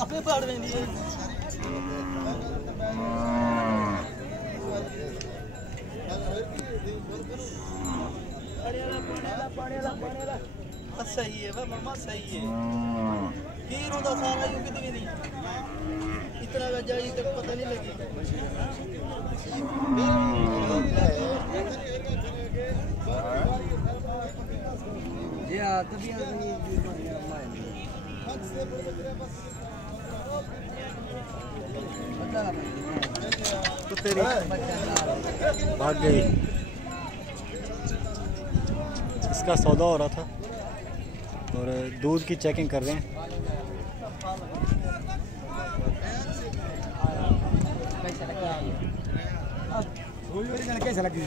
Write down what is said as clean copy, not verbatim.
अपने पाड़ वेंदी है सही है मामा सही है हीर होता सारा यूं कितनी नहीं इतना जाई तक पता नहीं लगी जी हां तभी तो तेरी भाग गई इसका सौदा हो रहा था और दूध की चेकिंग कर रहे हैं कैसे लगी